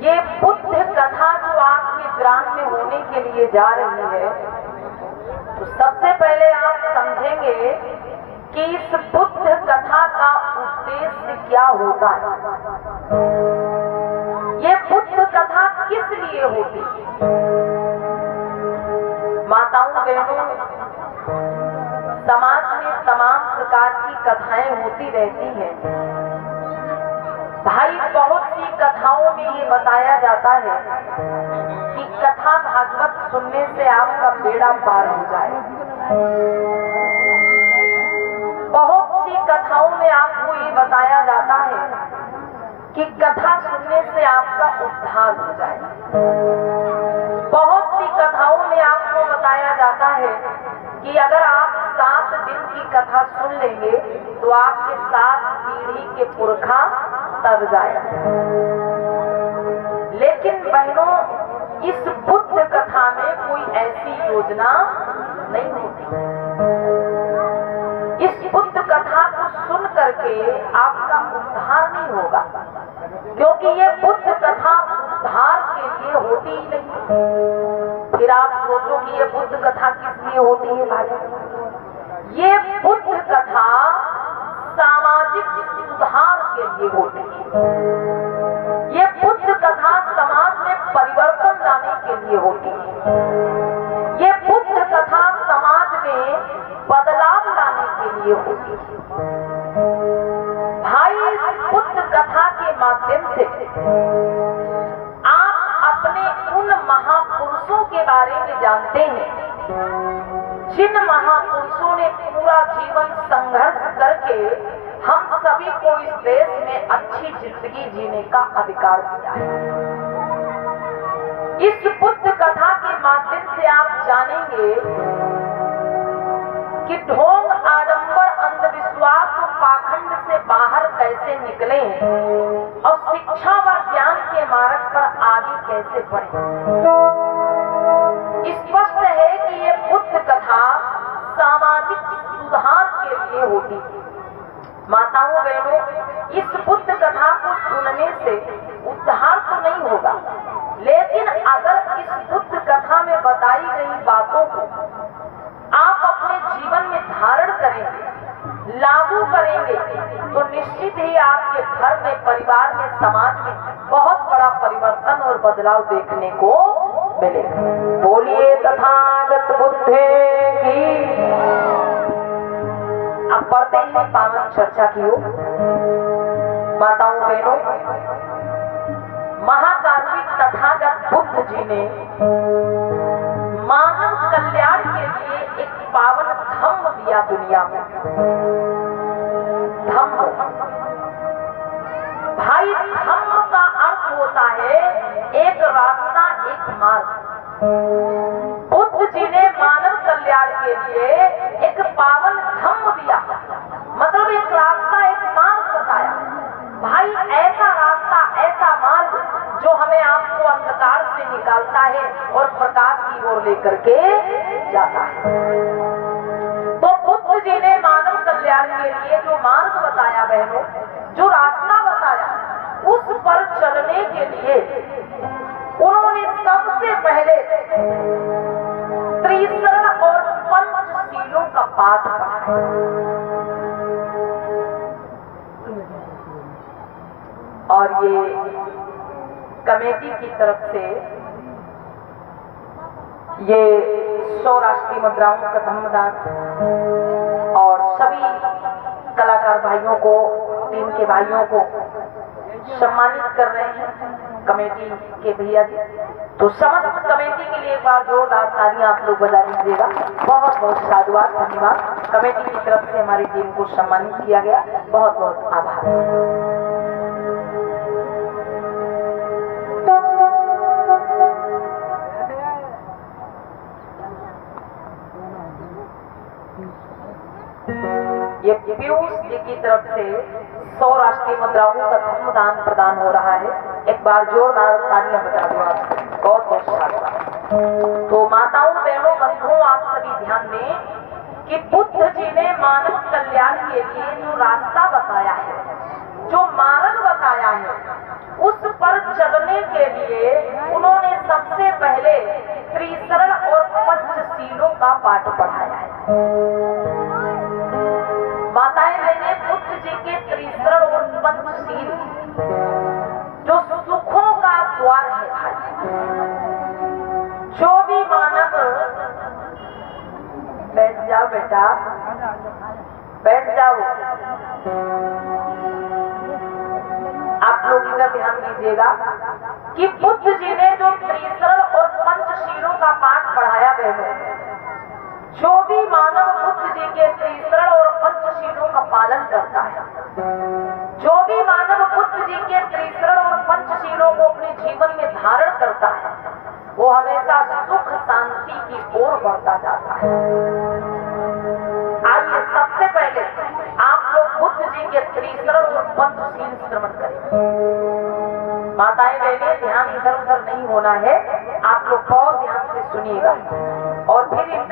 ये बुद्ध कथा जो आपके ग्राम में होने के लिए जा रही है, तो सबसे पहले आप समझेंगे कि इस बुद्ध कथा का उद्देश्य क्या होता है। ये बुद्ध कथा किस लिए होती है? माताओं बहनों, समाज में तमाम प्रकार की कथाएं होती रहती हैं। भाई, बहुत सी कथाओं में ये बताया जाता है कि कथा भागवत सुनने से आपका बेड़ा पार हो जाए। बहुत सी कथाओं में आपको ये बताया जाता है कि कथा सुनने से आपका उद्धार हो जाए। बहुत सी कथाओं में आपको बताया जाता है कि अगर आप 7 दिन की कथा सुन लेंगे तो आपके 7 पीढ़ी के पुरखा तर जाए। लेकिन बहनों, इस बुद्ध कथा में कोई ऐसी योजना नहीं होती। इस बुद्ध कथा को सुन करके आपका उद्धार नहीं होगा, क्योंकि ये बुद्ध कथा उद्धार के लिए होती ही नहीं। फिर आप सोचो कि ये बुद्ध कथा किस लिए होती है भाई? ये बुद्ध कथा सामाजिक सुधार के लिए होती है। ये बुद्ध कथा समाज में परिवर्तन लाने के लिए होती है। ये बुद्ध कथा समाज में बदलाव लाने के लिए होती है। भाई, इस बुद्ध कथा के माध्यम से आप अपने उन महापुरुषों के बारे में जानते हैं जिन महापुरुषों ने पूरा जीवन संघर्ष करके हम सभी को इस देश में अच्छी जिंदगी जीने का अधिकार दिया है। इस बुद्ध कथा के माध्यम से आप जानेंगे कि ढोंग, आडंबर, अंधविश्वास और पाखंड से बाहर कैसे निकले और शिक्षा व ज्ञान के मार्ग पर आगे कैसे बढ़े। स्पष्ट है कि ये बुद्ध कथा सामाजिक सुधार के लिए होती है। माताओं बहनों, इस बुद्ध कथा को सुनने से उद्धार तो नहीं होगा, लेकिन अगर इस बुद्ध कथा में बताई गई बातों को आप अपने जीवन में धारण करेंगे, लागू करेंगे, तो निश्चित ही आपके घर में, परिवार में, समाज में बहुत बड़ा परिवर्तन और बदलाव देखने को मिलेगा। बोलिए तथागत बुद्धे की। अब पढ़ते हैं पावन चर्चा की ओर। माताओं बहनों, महाकारुणिक तथागत बुद्ध जी ने मानव कल्याण के लिए एक पावन धम्म दिया दुनिया में। धम्म भाई, धम्म का अर्थ होता है एक रास्ता, एक मार्ग। बुद्ध जी ने मानव कल्याण के लिए एक पावन धम्म दिया, मतलब एक रास्ता, एक मार्ग बताया। भाई, ऐसा रास्ता, ऐसा मार्ग जो हमें आपको अंधकार से निकालता है और प्रकाश की ओर लेकर के जाता है। तो बुद्ध जी ने मानव कल्याण के लिए जो मार्ग बताया बहनों, जो रास्ता बताया, उस पर चलने के लिए उन्होंने सबसे पहले त्रिशरण और पंचशीलों का पाठ पढ़ा। और ये कमेटी की तरफ से ये 100 राष्ट्रीय मुद्राओं का धम्मदान और सभी कलाकार भाइयों को, टीम के भाइयों को सम्मानित कर रहे हैं कमेटी के भैया जी। तो समस्त कमेटी के लिए एक बार जोरदार तालियां आप लोग बजा दीजिएगा। बहुत बहुत साधुवाद, धन्यवाद। कमेटी की तरफ से हमारी टीम को सम्मानित किया गया, बहुत बहुत आभार। ये पीयूष जी की तरफ से 100 राष्ट्रीय मुद्राओं का धम्मदान प्रदान हो रहा है। एक बार जोरदार तालियां बजा दो आप। बहुत बहुत स्वागत। तो माताओं, बहनों, बंधुओं, आप सभी ध्यान दें कि बुद्ध जी ने मानव कल्याण के लिए जो रास्ता बताया है, जो मार्ग बताया है, उस पर चलने के पाठ पढ़ाया है। माताएं मैंने बुद्ध जी के त्रिशरण और पंचशील जो सुखों का द्वार है भाई, जो भी मानव, बैठ जाओ बेटा, बैठ जाओ, आप लोग इधर ध्यान दीजिएगा कि बुद्ध जी ने जो त्रिशरण और पंचशीलों का पाठ पढ़ाया बहनों, जो भी मानव बुद्ध जी के त्रिशरण और पंचशीलों का पालन करता है, जो भी मानव बुद्ध जी के त्रिशरण और पंचशीलों को अपने जीवन में धारण करता है, वो हमेशा सुख शांति की ओर बढ़ता जाता है। आइए सबसे पहले आप लोग बुद्ध जी के त्रिशरण और पंचशील श्रवण करें। माताएं बहनें ध्यान इधर उधर नहीं होना है, आप लोग बहुत ध्यान से सुनिएगा और फिर इन